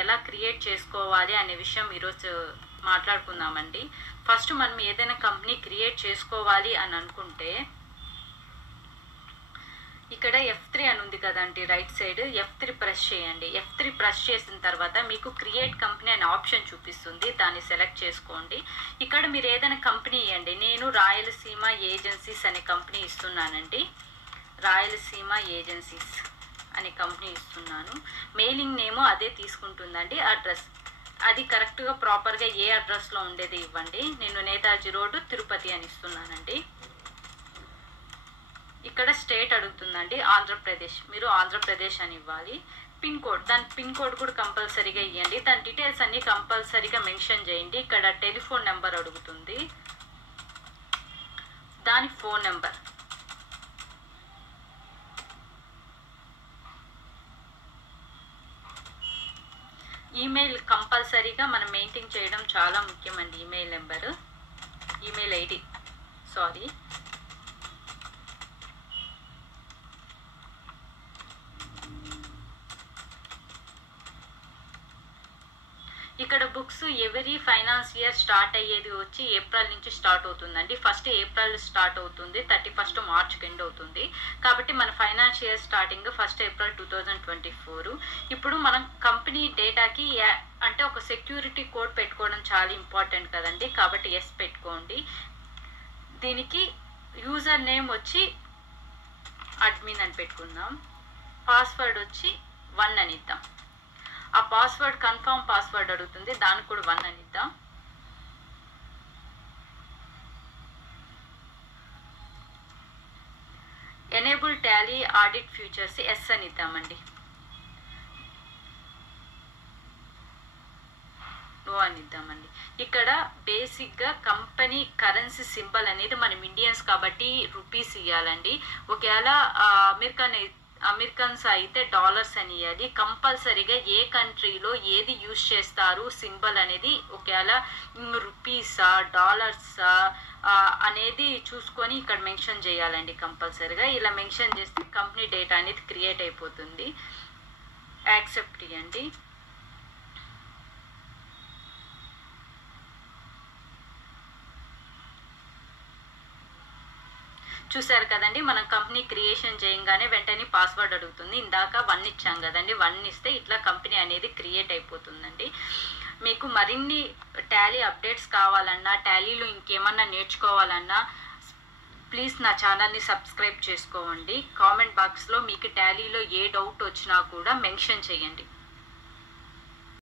ఎలా క్రియేట్ చేసుకోవాలి అనే విషయం ఈరోజు మాట్లాడుకుందామండి. ఫస్ట్ మనం ఏదైనా కంపెనీ క్రియేట్ చేసుకోవాలి అని అనుకుంటే ఇక్కడ F3 అని ఉంది కదండి, రైట్ సైడ్ F3 ప్రెస్ చేయండి. F3 ప్రెస్ చేసిన తర్వాత మీకు క్రియేట్ కంపెనీ అనే ఆప్షన్ చూపిస్తుంది, దాన్ని సెలెక్ట్ చేసుకోండి. ఇక్కడ మీరు ఏదైనా కంపెనీ ఇవ్వండి. నేను రాయలసీమ ఏజెన్సీస్ అనే కంపెనీ ఇస్తున్నానండి. రాయలసీమ ఏజెన్సీస్ అనే కంపెనీ ఇస్తున్నాను. మెయిలింగ్ నేమ్ అదే తీసుకుంటుందండి. అడ్రస్ అది కరెక్ట్గా ప్రాపర్గా ఏ అడ్రస్లో ఉండేది ఇవ్వండి. నేను నేతాజీ రోడ్డు తిరుపతి అని ఇస్తున్నానండి. ఇక్కడ స్టేట్ అడుగుతుందండి, ఆంధ్రప్రదేశ్. మీరు ఆంధ్రప్రదేశ్ అని ఇవ్వాలి. పిన్ కోడ్, దాని పిన్ కోడ్ కూడా కంపల్సరీగా ఇవ్వండి. దాని డీటెయిల్స్ అన్ని కంపల్సరీగా మెన్షన్ చేయండి. ఇక్కడ టెలిఫోన్ నెంబర్ అడుగుతుంది, దాని ఫోన్ నెంబర్, ఈమెయిల్ కంపల్సరీగా మనం మెయింటైన్ చేయడం చాలా ముఖ్యమండి. Email number, email ID, sorry. ఇక్కడ books every finance year start అయ్యేది వచ్చి ఏప్రిల్ నుంచి స్టార్ట్ అవుతుందండి. 1 ఏప్రిల్ స్టార్ట్ అవుతుంది, 31 మార్చ్కి ఎండ్ అవుతుంది. కాబట్టి మన ఫైనాన్షియల్ స్టార్టింగ్ 1 ఏప్రిల్ 2024. ఇప్పుడు మనం కంపెనీ డేటాకి అంటే ఒక సెక్యూరిటీ కోడ్ పెట్టుకోవడం చాలా ఇంపార్టెంట్ కదండి. కాబట్టి ఎస్ పెట్టుకోండి. దీనికి యూజర్ నేమ్ వచ్చి అడ్మిన్ అని పెట్టుకుందాం. పాస్వర్డ్ వచ్చి 1 అని ఇద్దాం. ఆ పాస్వర్డ్ కన్ఫర్మ్ పాస్వర్డ్ అడుగుతుంది, దానికి కూడా 1 అని ఇద్దాం. Enable Tally audit features yes అని ఇద్దామండి. నో అని ఇద్దామండి. ఇక్కడ బేసిక్గా కంపెనీ కరెన్సీ సింబల్ అనేది మనం ఇండియన్స్ కాబట్టి రూపీస్ ఇవ్వాలండి. ఒకవేళ అమెరికన్స్ అయితే డాలర్స్ అని ఇవ్వాలి. కంపల్సరీగా ఏ కంట్రీలో ఏది యూజ్ చేస్తారు సింబల్ అనేది, ఒకవేళ రూపీసా డాలర్సా అనేది చూసుకొని ఇక్కడ మెన్షన్ చేయాలండి కంపల్సరీగా. ఇలా మెన్షన్ చేస్తే కంపెనీ డేటా అనేది క్రియేట్ అయిపోతుంది. యాక్సెప్ట్ ఇవ్వండి. చూసారు కదండి, మనం కంపెనీ క్రియేషన్ చేయగానే వెంటనే పాస్వర్డ్ అడుగుతుంది. ఇందాక 1 ఇచ్చాం కదండి, 1 ఇస్తే ఇట్లా కంపెనీ అనేది క్రియేట్ అయిపోతుందండి. మీకు మరిన్ని టాలీ అప్డేట్స్ కావాలన్నా, టాలీలో ఇంకేమన్నా నేర్చుకోవాలన్నా ప్లీజ్ నా ఛానల్ని సబ్స్క్రైబ్ చేసుకోండి. కామెంట్ బాక్స్లో మీకు టాలీలో ఏ డౌట్ వచ్చినా కూడా మెన్షన్ చేయండి.